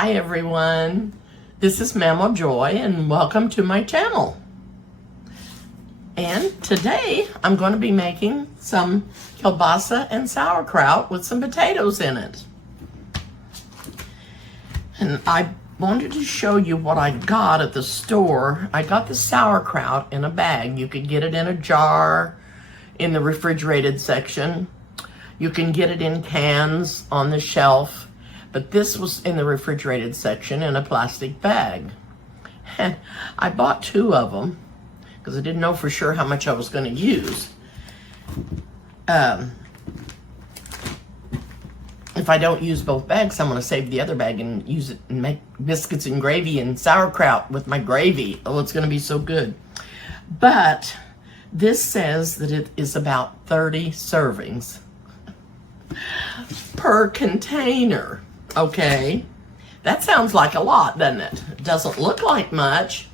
Hi everyone, this is Mama Joy and welcome to my channel. And today I'm going to be making some kielbasa and sauerkraut with some potatoes in it. And I wanted to show you what I got at the store. I got the sauerkraut in a bag. You could get it in a jar in the refrigerated section. You can get it in cans on the shelf. But this was in the refrigerated section in a plastic bag. And I bought 2 of them because I didn't know for sure how much I was going to use. If I don't use both bags, I'm going to save the other bag and use it and make biscuits and gravy and sauerkraut with my gravy. Oh, it's going to be so good. But this says that it is about 30 servings per container. Okay, that sounds like a lot, doesn't it? It doesn't look like much.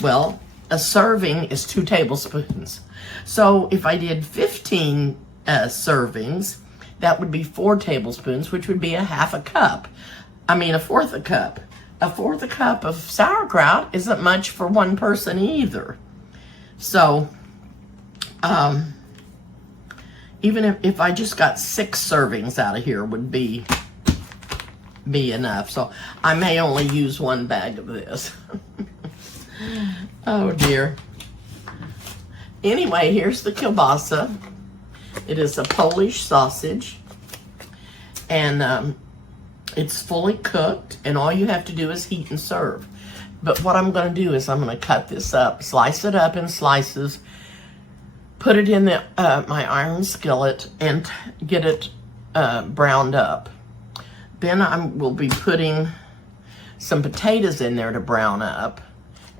Well, a serving is 2 tablespoons. So if I did 15 servings, that would be 4 tablespoons, which would be a half a cup. I mean, a fourth a cup. A fourth a cup of sauerkraut isn't much for one person either. So, even if I just got 6 servings out of here would be enough. So I may only use 1 bag of this. Oh dear. Anyway, here's the kielbasa. It is a Polish sausage, and it's fully cooked, and all you have to do is heat and serve. But what I'm going to do is I'm going to cut this up, slice it up in slices, put it in the my iron skillet, and get it browned up. Then I will be putting some potatoes in there to brown up.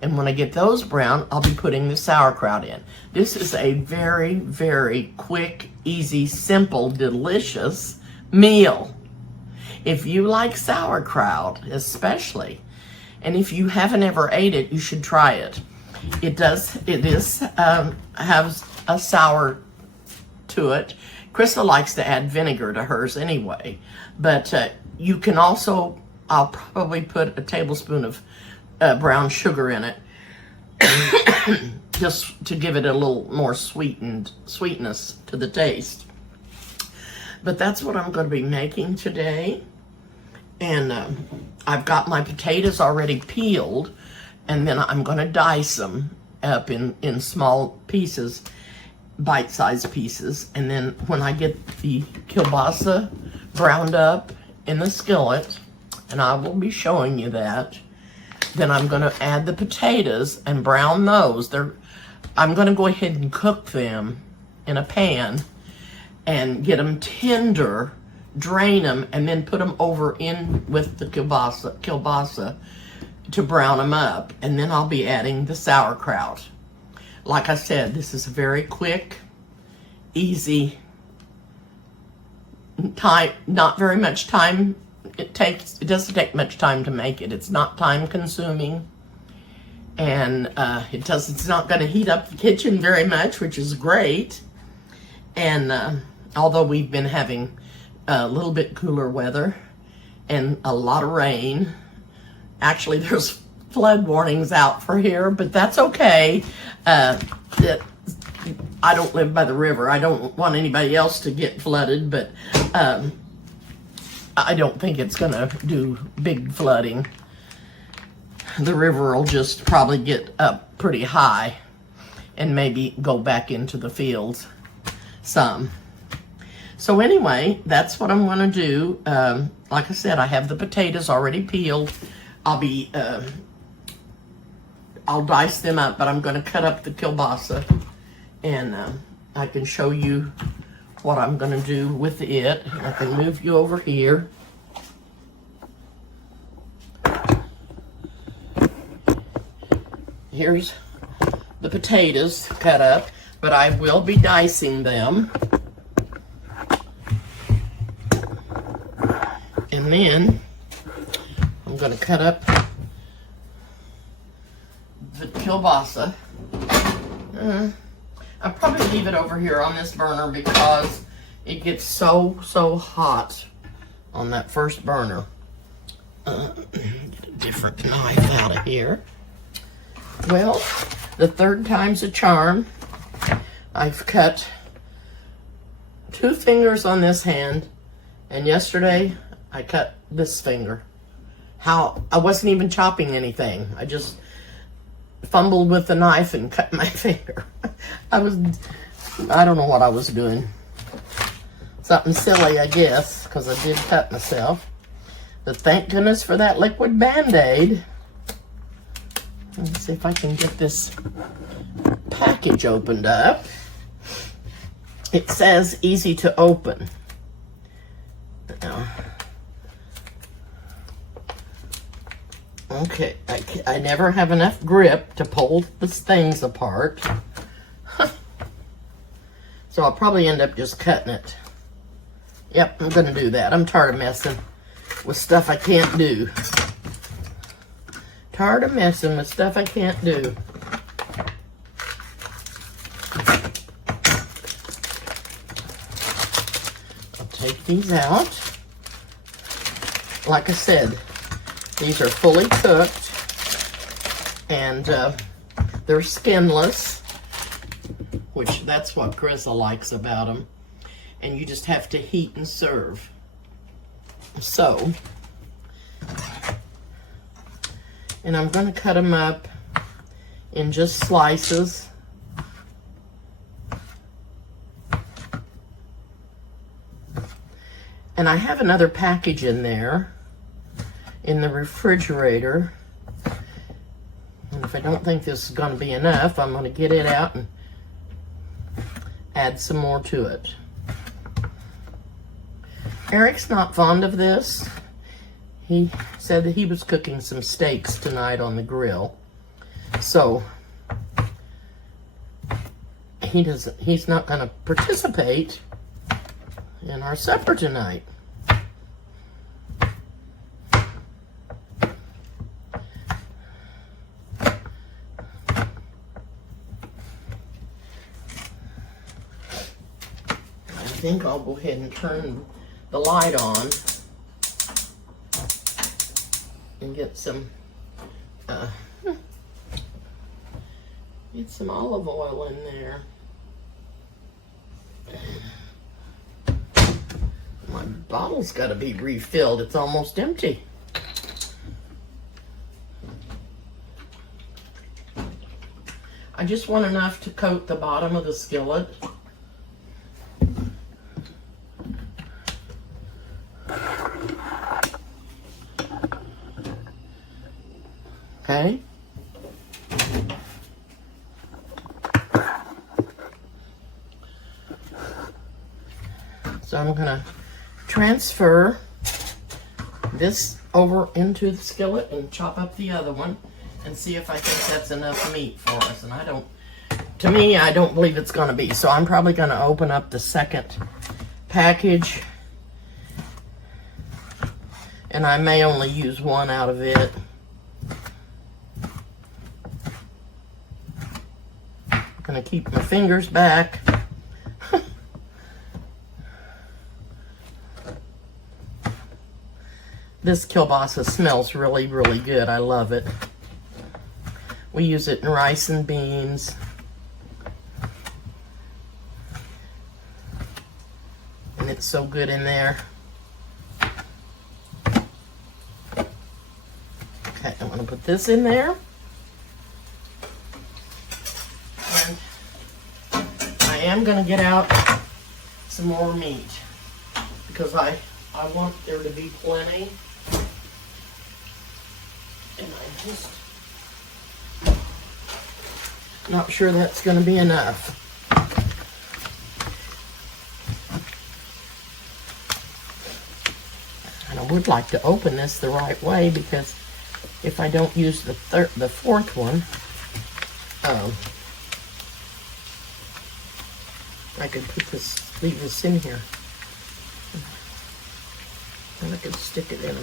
And when I get those brown, I'll be putting the sauerkraut in. This is a very, very quick, easy, simple, delicious meal. If you like sauerkraut, especially, and if you haven't ever ate it, you should try it. It has a sour to it. Krista likes to add vinegar to hers anyway, but you can also, I'll probably put a tablespoon of brown sugar in it just to give it a little more sweetness to the taste. But that's what I'm going to be making today. And I've got my potatoes already peeled, and then I'm going to dice them up in small pieces, bite-sized pieces. And then when I get the kielbasa browned up in the skillet, and I will be showing you that, then I'm going to add the potatoes and brown those. I'm going to go ahead and cook them in a pan and get them tender, drain them, and then put them over in with the kielbasa to brown them up. And then I'll be adding the sauerkraut. Like I said, this is a very quick, easy, not very much time. It doesn't take much time to make it. It's not time consuming, and it's not going to heat up the kitchen very much, which is great. And although we've been having a little bit cooler weather and a lot of rain, actually there's flood warnings out for here, but that's okay. I don't live by the river. I don't want anybody else to get flooded, but I don't think it's going to do big flooding. The river will just probably get up pretty high and maybe go back into the fields some. So anyway, that's what I'm going to do. Like I said, I have the potatoes already peeled. I'll dice them up, but I'm going to cut up the kielbasa, and I can show you what I'm going to do with it. I can move you over here. Here's the potatoes cut up, but I will be dicing them. And then I'm going to cut up the kielbasa. I'll probably leave it over here on this burner because it gets so hot on that first burner. Get a different knife out of here. Well, the third time's a charm. I've cut 2 fingers on this hand, and yesterday I cut this finger. I wasn't even chopping anything. I just fumbled with the knife and cut my finger. I don't know what I was doing. Something silly, I guess, because I did cut myself. But thank goodness for that liquid Band-Aid. Let's see if I can get this package opened up. It says easy to open. Okay, I never have enough grip to pull these things apart. So I'll probably end up just cutting it. Yep, I'm gonna do that. I'm tired of messing with stuff I can't do. Tired of messing with stuff I can't do. I'll take these out. Like I said, these are fully cooked, and they're skinless, which that's what Carissa likes about them. And you just have to heat and serve. So, and I'm going to cut them up in just slices. And I have another package in there in the refrigerator. And if I don't think this is going to be enough, I'm going to get it out and add some more to it. Eric's not fond of this. He said that he was cooking some steaks tonight on the grill. So he's not going to participate in our supper tonight. I think I'll go ahead and turn the light on and get some olive oil in there. My bottle's got to be refilled. It's almost empty. I just want enough to coat the bottom of the skillet. Okay. So I'm going to transfer this over into the skillet and chop up the other one and see if I think that's enough meat for us. And I don't believe it's going to be. So I'm probably going to open up the second package. And I may only use one out of it. Gonna keep my fingers back. This kielbasa smells really, really good. I love it. We use it in rice and beans. And it's so good in there. Okay, I'm gonna put this in there. I am going to get out some more meat because I want there to be plenty, and I'm just not sure that's going to be enough. And I would like to open this the right way, because if I don't use the fourth one, I could leave this in here. And I could stick it in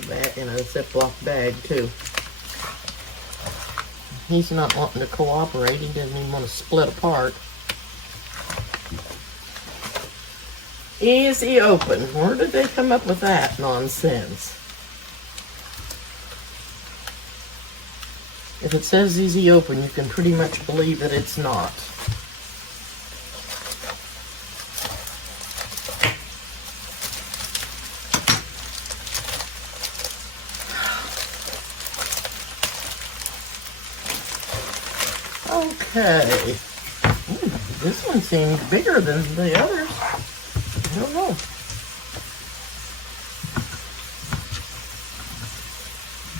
a Ziploc bag too. He's not wanting to cooperate. He doesn't even want to split apart. Easy open. Where did they come up with that nonsense? If it says easy open, you can pretty much believe that it's not. Okay. Ooh, this one seems bigger than the others. I don't know.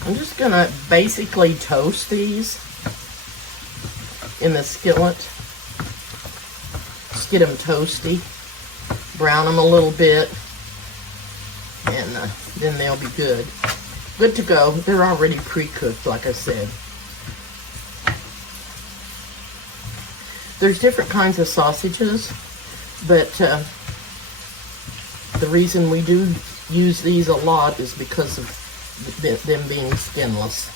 I'm just gonna basically toast these in the skillet. Just get them toasty, brown them a little bit, and then they'll be good. Good to go. They're already pre-cooked, like I said. There's different kinds of sausages, but the reason we do use these a lot is because of them being skinless.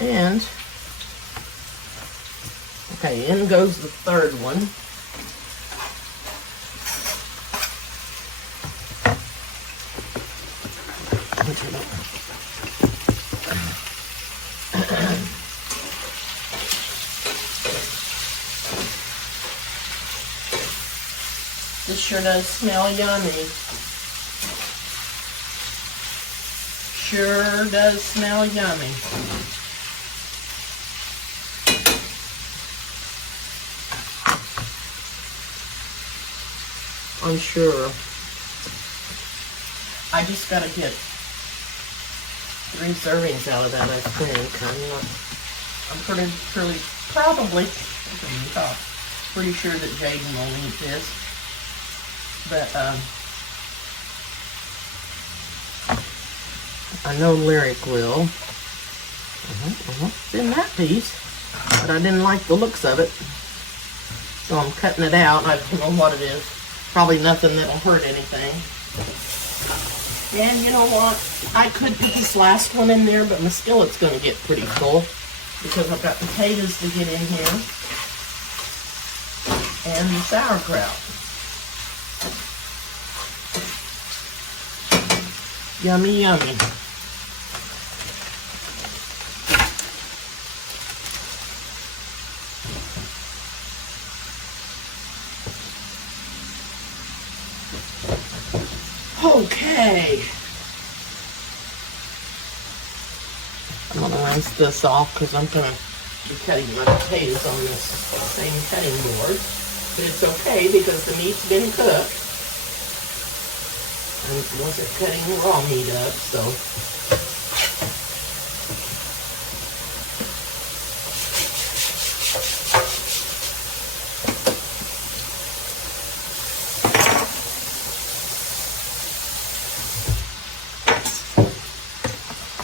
And, okay, in goes the third one. This sure does smell yummy. Sure does smell yummy. I'm sure. I just gotta get 3 servings out of that, I think. Pretty sure that Jaden will eat this. But I know Lyric will. It's in that piece, but I didn't like the looks of it, so I'm cutting it out. I don't know what it is. Probably nothing that'll hurt anything. And you know what? I could put this last one in there, but my skillet's going to get pretty full because I've got potatoes to get in here and the sauerkraut. Yummy, yummy. Okay. I'm going to rinse this off because I'm going to be cutting my potatoes on this same cutting board. But it's okay because the meat's been cooked. And it wasn't cutting raw meat up, so.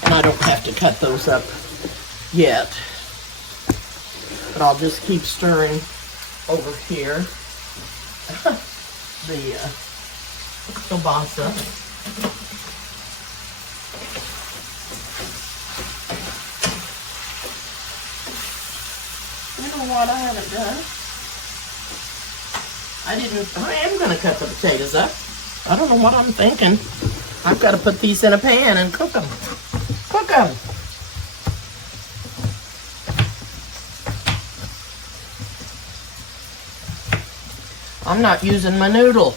And I don't have to cut those up yet. But I'll just keep stirring over here. The kielbasa. You know what I haven't done? I am going to cut the potatoes up. I don't know what I'm thinking. I've got to put these in a pan and cook them. Cook them. I'm not using my noodle.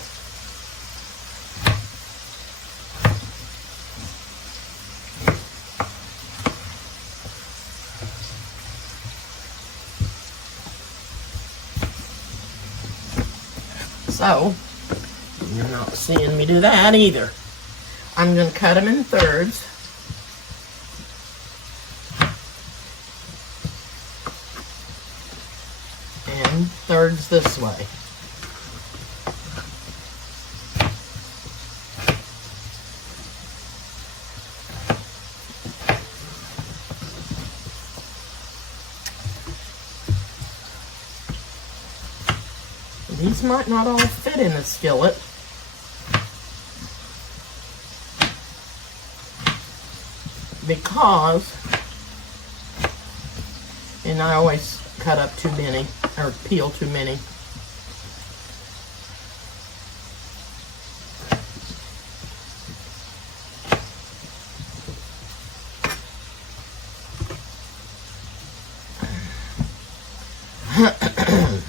So, you're not seeing me do that either. I'm going to cut them in thirds. And thirds this way. These might not all fit in the skillet. Because, and I always cut up too many, or peel too many. Okay.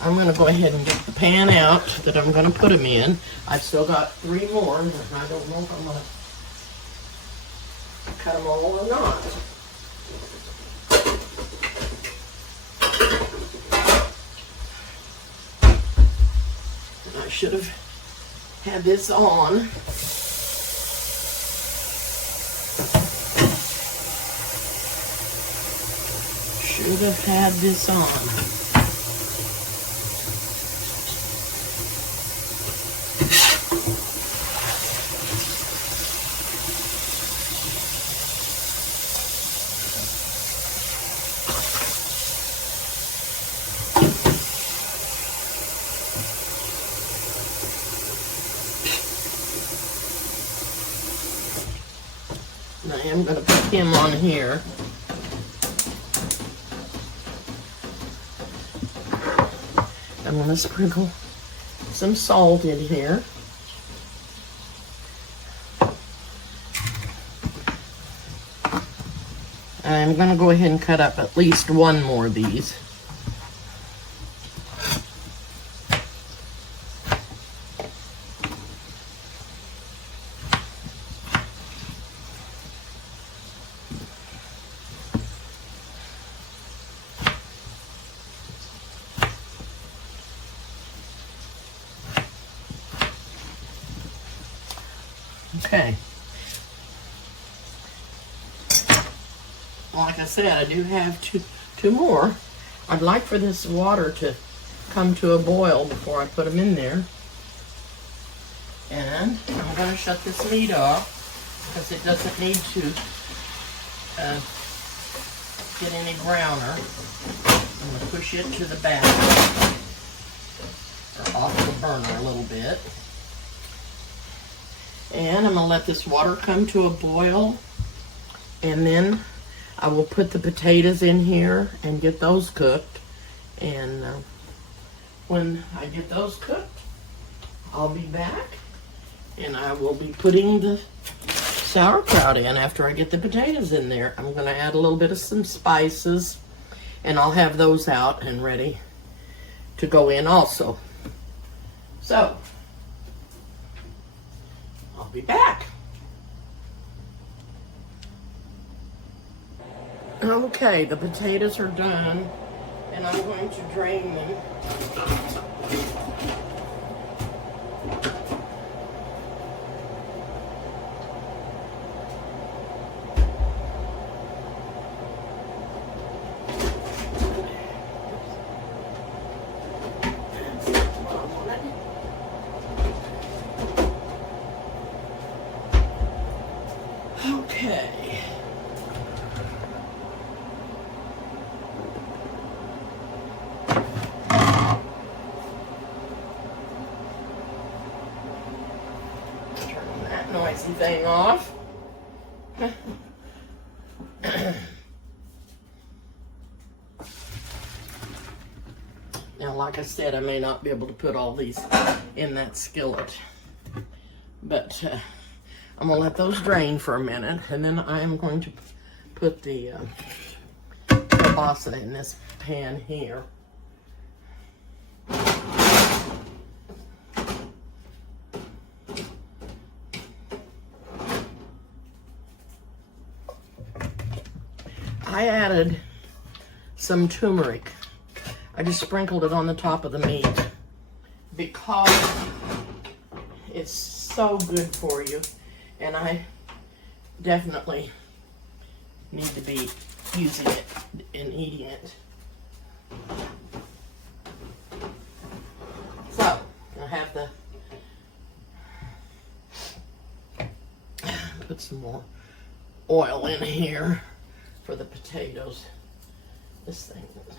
I'm going to go ahead and get the pan out that I'm going to put them in. I've still got 3 more, and I don't know if I'm going to cut them all or not. And I should have had this on. Should have had this on. And I am going to put him on here. I'm going to sprinkle some salt in here. I'm going to go ahead and cut up at least 1 more of these. Okay. Like I said, I do have two more. I'd like for this water to come to a boil before I put them in there. And I'm going to shut this meat off because it doesn't need to get any browner. I'm going to push it to the back or off the burner a little bit. And I'm going to let this water come to a boil, and then I will put the potatoes in here and get those cooked. And when I get those cooked, I'll be back, and I will be putting the sauerkraut in after I get the potatoes in there. I'm going to add a little bit of some spices, and I'll have those out and ready to go in also. So, I'll be back. Okay, the potatoes are done, and I'm going to drain them. Okay. Turn that noisy thing off. Now, like I said, I may not be able to put all these in that skillet, but I'm going to let those drain for a minute, and then I am going to put the kielbasa in this pan here. I added some turmeric. I just sprinkled it on the top of the meat because it's so good for you, and I definitely need to be using it and eating it. So, I have to put some more oil in here for the potatoes. This thing is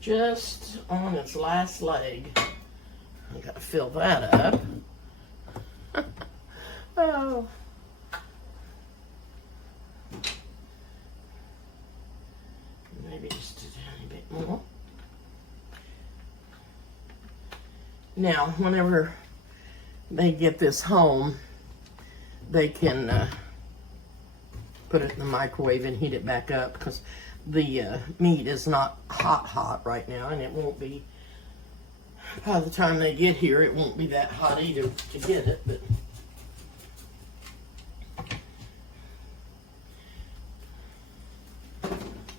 just on its last leg. I gotta fill that up. Oh. Mhm. Now, whenever they get this home, they can put it in the microwave and heat it back up, because the meat is not hot right now, and it won't be, by the time they get here, it won't be that hot either to get it, but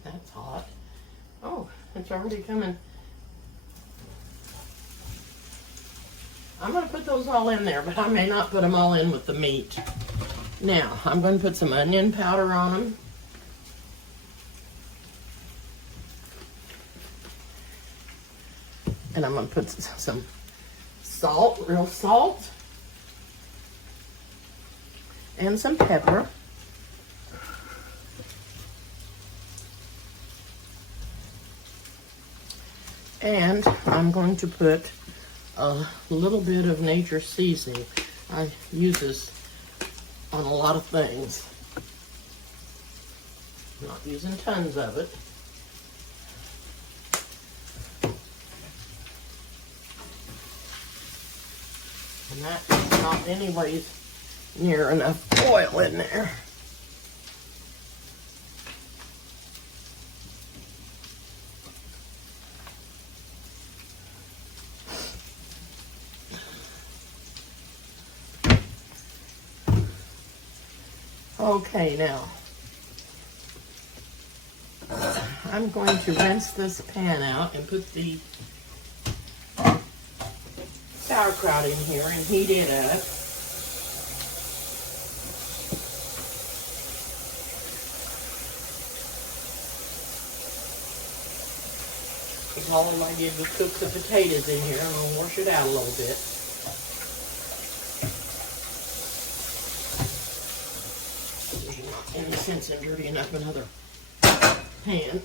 that's hot. Oh, it's already coming. I'm going to put those all in there, but I may not put them all in with the meat. Now, I'm going to put some onion powder on them. And I'm going to put some salt, real salt. And some pepper. And I'm going to put a little bit of nature seasoning. I use this on a lot of things. I'm not using tons of it. And that is not anyways near enough oil in there. Okay, now I'm going to rinse this pan out and put the sauerkraut in here and heat it up. Because all I did was cook the potatoes in here. I'm going to wash it out a little bit. Any sense in dirtying up another pan.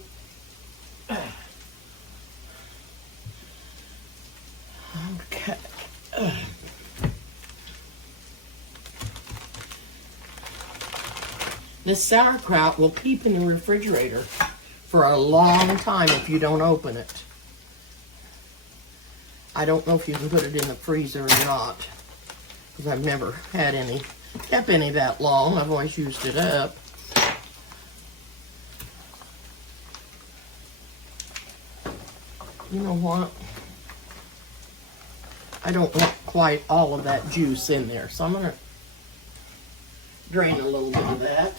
Okay. This sauerkraut will keep in the refrigerator for a long time if you don't open it. I don't know if you can put it in the freezer or not, because I've never had any, kept any that long. I've always used it up. You know what? I don't want quite all of that juice in there, so I'm going to drain a little bit of that.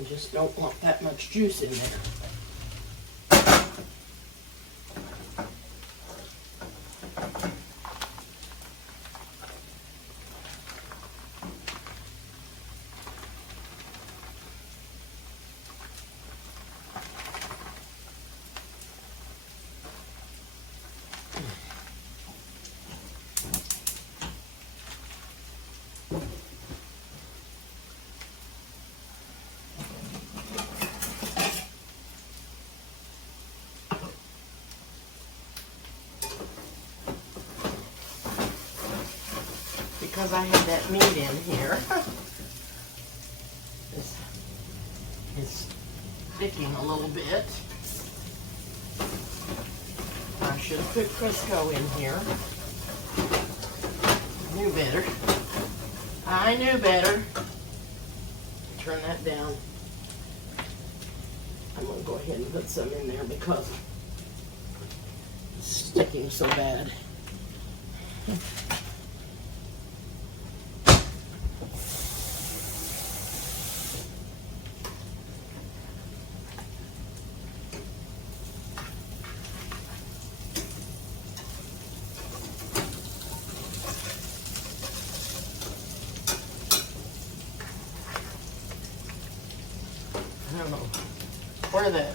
I just don't want that much juice in there. Because I had that meat in here, this is sticking a little bit. I should have put Crisco in here. I knew better. I knew better. Turn that down. I'm going to go ahead and put some in there because it's sticking so bad. I don't know where the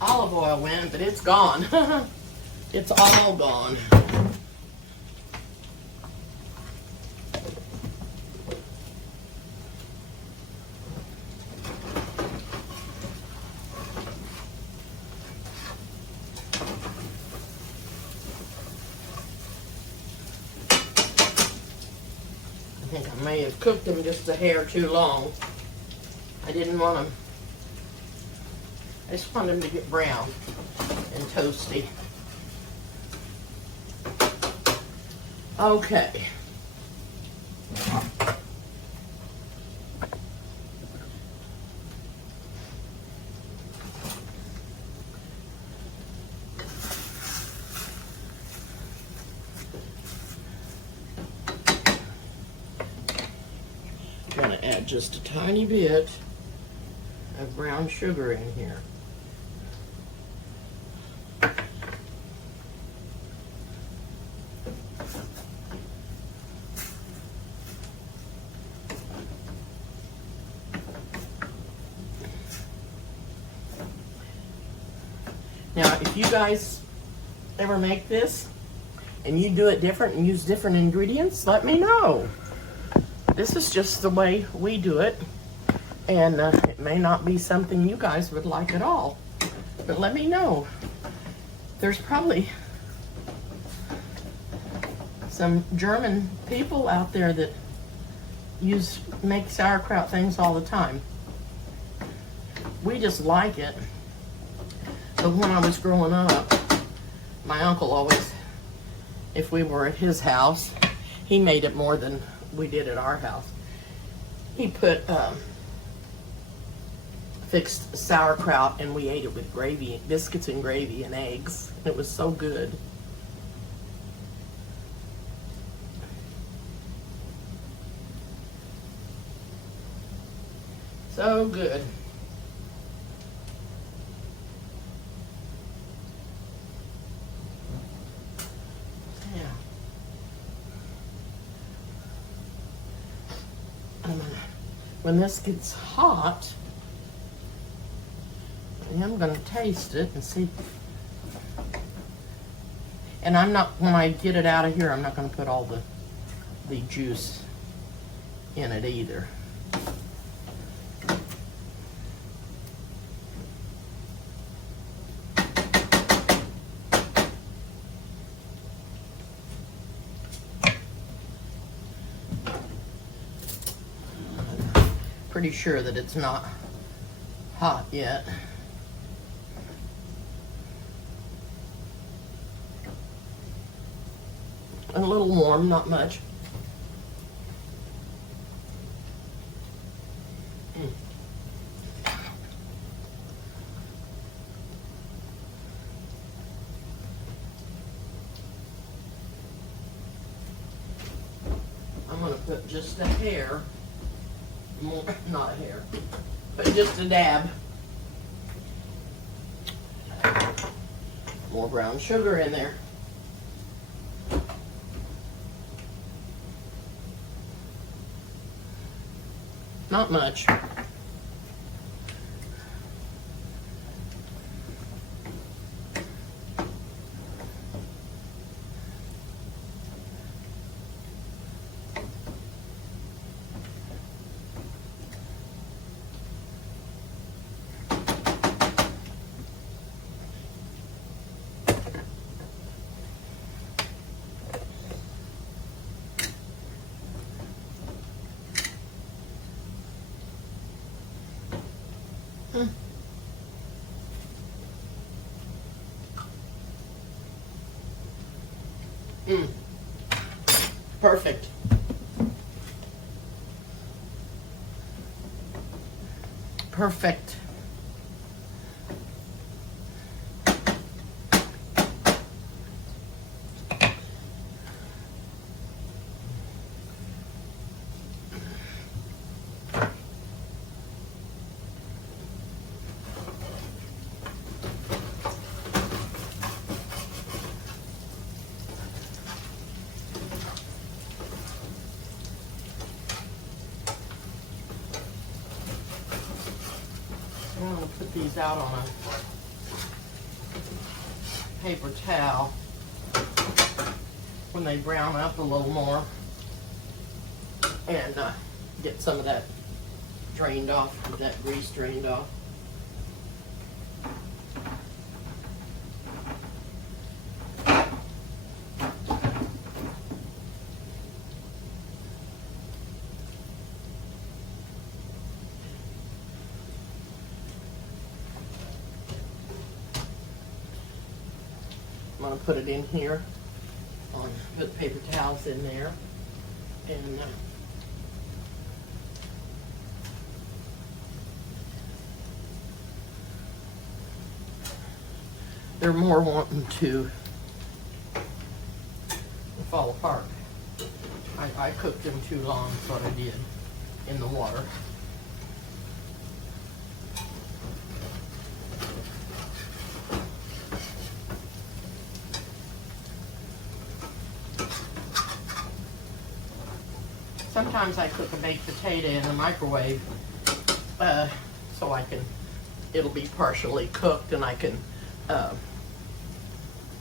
olive oil went, but it's gone. It's all gone. I think I may have cooked them just a hair too long. I didn't want them I just want them to get brown and toasty. Okay. I'm going to add just a tiny bit of brown sugar in here. Now, if you guys ever make this and you do it different and use different ingredients, let me know. This is just the way we do it, and it may not be something you guys would like at all, but let me know. There's probably some German people out there that make sauerkraut things all the time. We just like it. But when I was growing up, my uncle always, if we were at his house, he made it more than we did at our house. He put fixed sauerkraut, and we ate it with gravy, biscuits and gravy and eggs. It was so good. So good. Yeah. When this gets hot, I'm going to taste it and see. And when I get it out of here, I'm not going to put all the juice in it either. Pretty sure that it's not hot yet. And a little warm, not much. I'm going to put just a hair more, not a hair, but just a dab more brown sugar in there. Not much. Perfect. Perfect. I'm going to put these out on a paper towel when they brown up a little more, and get some of that drained off, that grease drained off. I'm gonna put it in here. Put paper towels in there, and they're more wanting to fall apart. I cooked them too long, is what I did, in the water. Sometimes I cook a baked potato in the microwave, so it'll be partially cooked and I can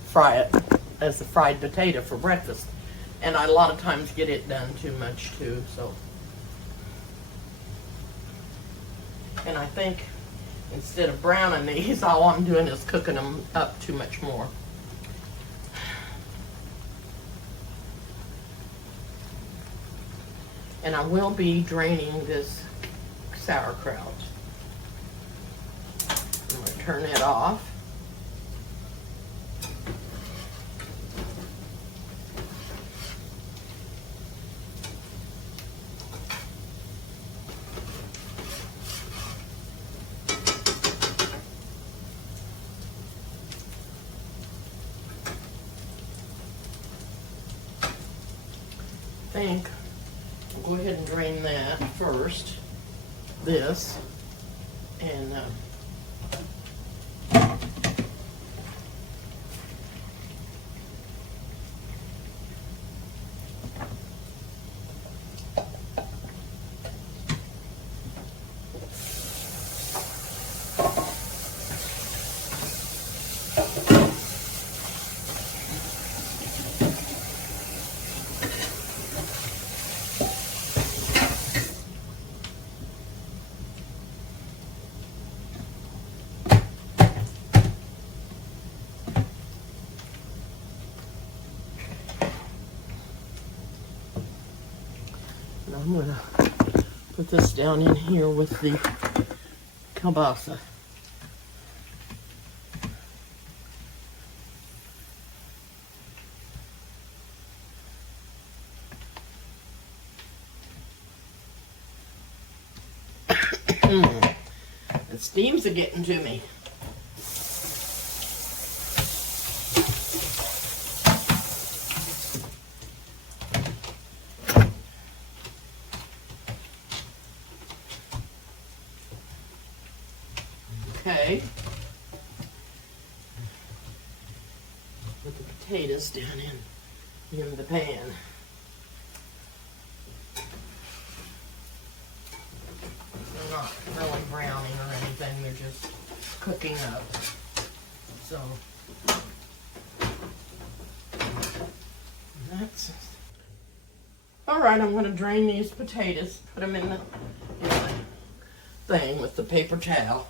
fry it as a fried potato for breakfast. And I a lot of times get it done too much too, so. And I think instead of browning these, all I'm doing is cooking them up too much more. And I will be draining this sauerkraut. I'm going to turn it off. I think I'll go ahead and drain that first, this, and I'm going to put this down in here with the kielbasa. The steams are getting to me. Okay. Put the potatoes down in the pan. They're not really browning or anything, they're just cooking up. So that's all right. I'm going to drain these potatoes, put them in the thing with the paper towel.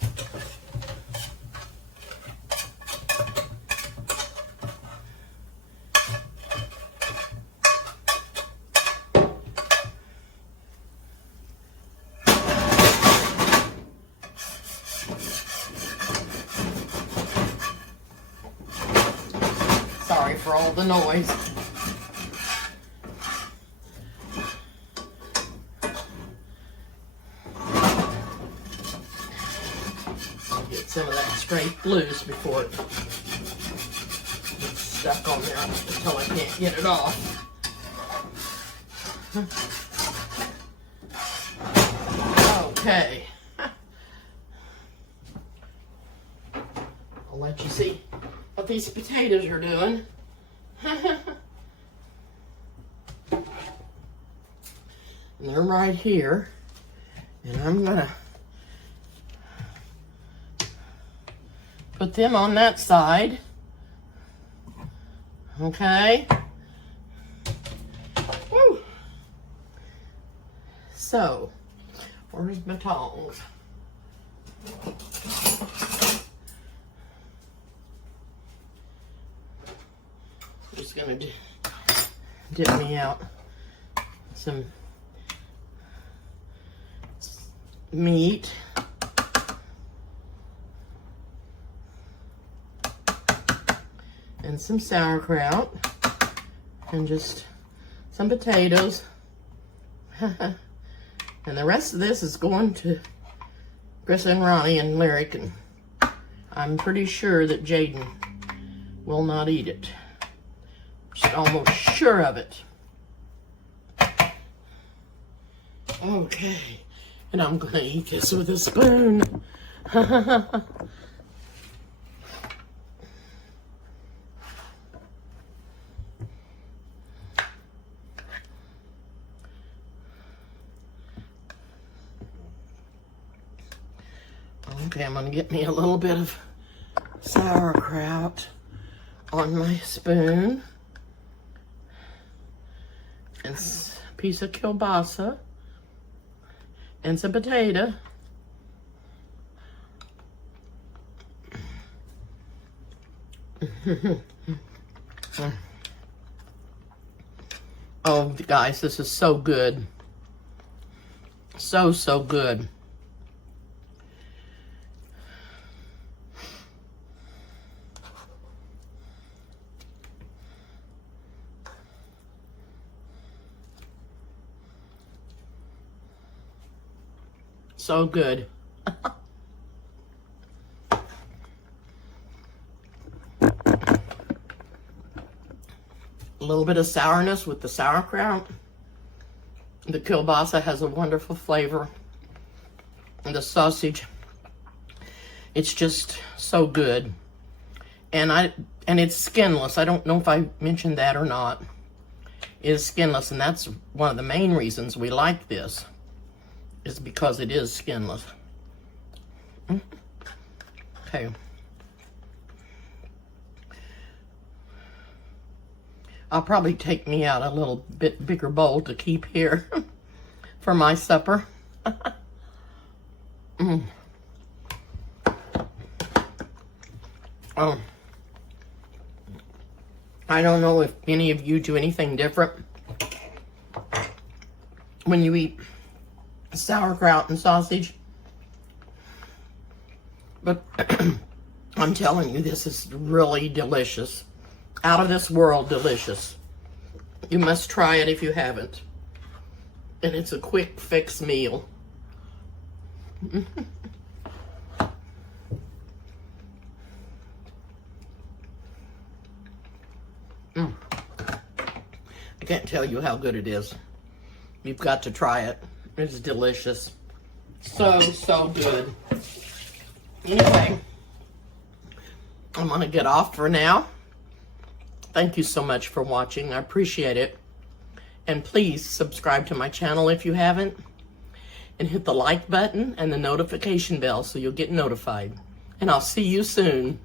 Sorry for all the noise. I'll get some of that scraped loose before it gets stuck on there until I can't get it off. Okay. I'll let you see what these potatoes are doing. And they're right here. And I'm gonna put them on that side. Okay. Woo. So, where's my tongs? Just gonna dip me out some meat. and some sauerkraut and just some potatoes. And the rest of this is going to Chris and Ronnie and Lyric, and I'm pretty sure that Jaden will not eat it. Just almost sure of it. Okay, and I'm gonna eat this with a spoon. Okay, I'm gonna get me a little bit of sauerkraut on my spoon and a piece of kielbasa and some potato. Oh, guys, this is so good. So, so good. So good. A little bit of sourness with the sauerkraut. The kielbasa has a wonderful flavor. And the sausage, it's just so good. And it's skinless. I don't know if I mentioned that or not. It is skinless, and that's one of the main reasons we like this. Is because it is skinless. Okay. I'll probably take me out a little bit bigger bowl to keep here for my supper. I don't know if any of you do anything different when you eat sauerkraut and sausage, but I'm telling you, this is really delicious. Out of this world delicious. You must try it if you haven't. And it's a quick fix meal. I can't tell you how good it is. You've got to try it. It's delicious. So, so good. Anyway, I'm going to get off for now. Thank you so much for watching. I appreciate it. And please subscribe to my channel if you haven't. And hit the like button and the notification bell so you'll get notified. And I'll see you soon.